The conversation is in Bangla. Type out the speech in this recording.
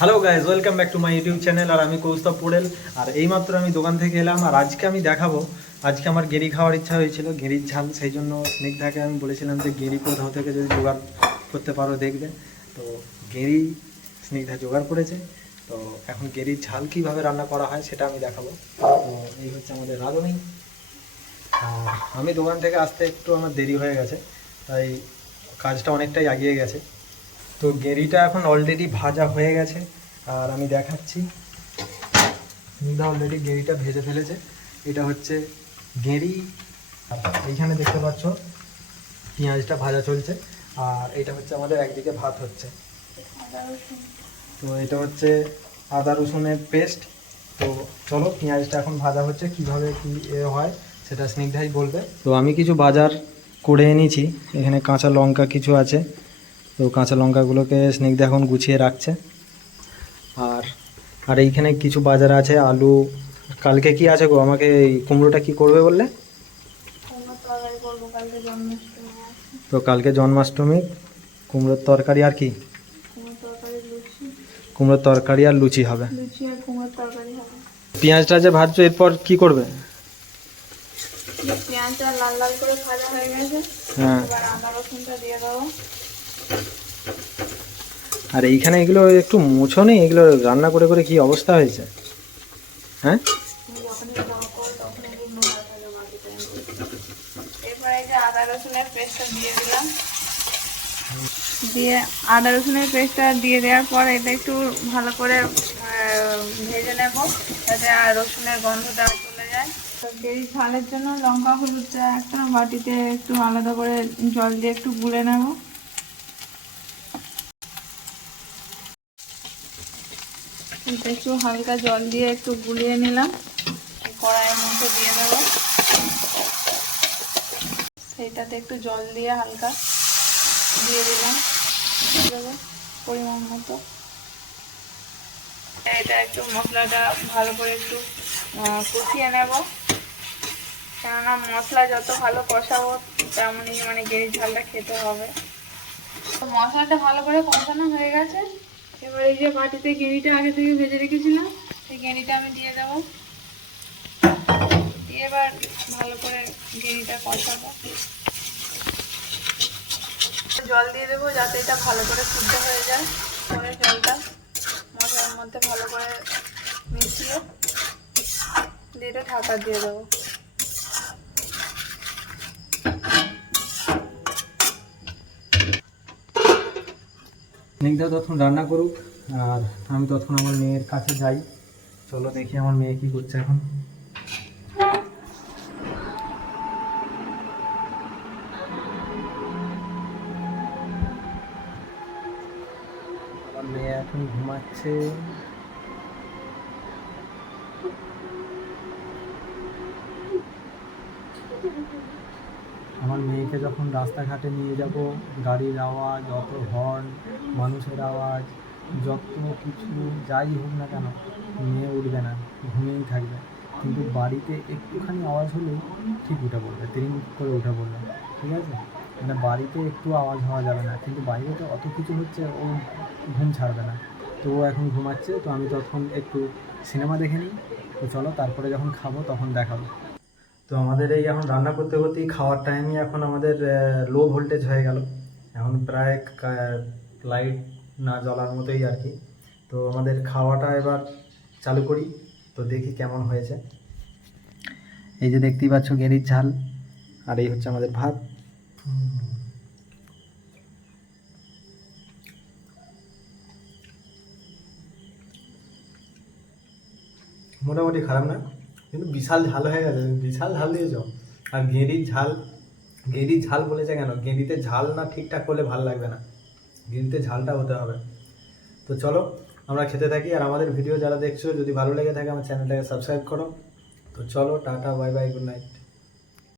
Hello guys welcome back to my YouTube channel আর আমি কৌস্তব পোড়েল। আর এইমাত্র আমি দোকান থেকে এলাম আর আজকে আমি দেখাবো। আজকে আমার গেরি খাওয়ার ইচ্ছা হয়েছিল, গেরির ঝাল, সেই জন্য স্নেকটাকে আমি বলেছিলাম যে গেরি কোথাও থেকে যদি জোগাড় করতে পারো দেখবে। তো গেরি স্নেকটা জোগাড় করেছে। তো এখন গেরির ঝাল কীভাবে রান্না করা হয় সেটা আমি দেখাবো। তো এই হচ্ছে আমাদের রাঁধুনি। আমি দোকান থেকে আসতে একটু আমার দেরি হয়ে গেছে, তাই কাজটা অনেকটাই এগিয়ে গেছে। তো গেরিটা এখন অলরেডি ভাজা হয়ে গেছে, আর আমি দেখাচ্ছি। সুমিদা অলরেডি গেরিটা ভেজে ফেলেছে। এটা হচ্ছে গেরি। এইখানে দেখতে পাচ্ছ, পেঁয়াজটা ভাজা চলছে, আর এটা হচ্ছে আমাদের একদিকে ভাত হচ্ছে। তো এটা হচ্ছে আদা রসুনের পেস্ট তো চলো, পেঁয়াজটা এখন ভাজা হচ্ছে, কীভাবে কি এ হয় সেটা স্নিগ্ধাই বলবে। তো আমি কিছু বাজার করে এনেছি, এখানে কাঁচা লঙ্কা কিছু আছে। তো কাঁচা লঙ্কাগুলোকে স্নিগ্ধা এখন গুছিয়ে রাখছে। আর আর এইখানে কিছু বাজার আছে আলু। কালকে কি আছে গো? আমাকে এই কুমড়োটা কি করবে বললে? তো কালকে জন্মাষ্টমী কুমড়োর তরকারি আর কি? কুমড়োর তরকারি আর লুচি হবে। পেঁয়াজটা যে ভাজছো এরপর কি করবে? পেঁয়াজটা লাল লাল করে ভাজা হয়ে গেছে। হ্যাঁ। আদা রসুনটা দিয়ে দেবো। আর এইখানে এগুলো একটু মুছো নেই এগুলো রান্না করে করে কি অবস্থা হয়েছে? হ্যাঁ? দিয়ে আদা রসুনের পেস্টটা দিয়ে দেওয়ার পর এটা একটু ভালো করে ভেজে নেব যাতে রসুনের গন্ধটা চলে যায়। এই ঝালের জন্য লঙ্কা হলুদটা একটা বাটিতে একটু আলাদা করে জল দিয়ে একটু গুলে নেব। এটা একটু হালকা জল দিয়ে একটু গুলিয়ে নিলাম। কড়াইয়ের মধ্যে দিয়ে দেবো। সেইটাতে একটু জল দিয়ে হালকা দিয়ে দিলাম। দেবো পরিমাণ মতো। এটা একটু মশলাটা ভালো করে একটু কষিয়ে নেব। কেননা মশলা যত ভালো কষাবো, তেমনই মানে গেরি ঝালটা খেতে হবে। তো মশলাটা ভালো করে কষানো হয়ে গেছে। এবার এই যে বাটিতে গেরিটা আগে থেকে ভেজে রেখেছিলাম, সেই গেরিটা আমি দিয়ে দেবো। দিয়ে এবার ভালো করে গেরিটা কষাবো। জল দিয়ে দেবো যাতে এটা ভালো করে সিদ্ধ হয়ে যায়, পরে জলটা মশলার মধ্যে ভালো করে মিশিয়ে দিয়ে এটা ঢাকা দিয়ে দেবো। স্নিগ্ধা তখন রান্না করুক, আর আমি তখন আমার মেয়ের কাছে যাই। চলো দেখি আমার মেয়ে কি করছে এখন। মেয়ে এখন ঘুমাচ্ছে। আমার মেয়েকে যখন রাস্তাঘাটে নিয়ে যাব, গাড়ির আওয়াজ অত হর্ন, মানুষের আওয়াজ, যত কিছু যাই হোক না কেন, মেয়ে উঠবে না, ঘুমিয়েই থাকবে। কিন্তু বাড়িতে একটুখানি আওয়াজ হলেই ঠিক উঠে পড়বে, তিরিং করে উঠে পড়বে, ঠিক আছে? মানে বাড়িতে একটু আওয়াজ হওয়া যাবে না, কিন্তু বাইরে তো অত কিছু হচ্ছে, ও ঘুম ছাড়বে না। তো ও এখন ঘুমাচ্ছে, তো আমি তখন একটু সিনেমা দেখে নিই, তো চলো তারপরে যখন খাব তখন দেখাবো। তো আমাদের এই এখন রান্না করতে করতেই খাওয়ার টাইমই এখন আমাদের লো ভোল্টেজ হয়ে গেল। এখন প্রায় লাইট না জ্বলার মতোই আর কি। তো আমাদের খাওয়াটা এবার চালু করি, তো দেখি কেমন হয়েছে। এই যে দেখতেই পাচ্ছ গেরির ঝাল, আর এই হচ্ছে আমাদের ভাত। মোটামুটি খারাপ না? কিন্তু বিশাল ঝাল হয়ে গেছে, বিশাল ঝাল দিয়েছ। আর গেঁড়ির ঝাল গেঁড়ির ঝাল বলেছে কেন? গেঁড়িতে ঝাল না ঠিকঠাক করলে ভালো লাগবে না। গেঁড়িতে ঝালটা হতে হবে। তো চলো, আমরা খেতে থাকি। আর আমাদের ভিডিও যারা দেখছ, যদি ভালো লেগে থাকে, আমার চ্যানেলটাকে সাবস্ক্রাইব করো। তো চলো, tata, bye bye, good night.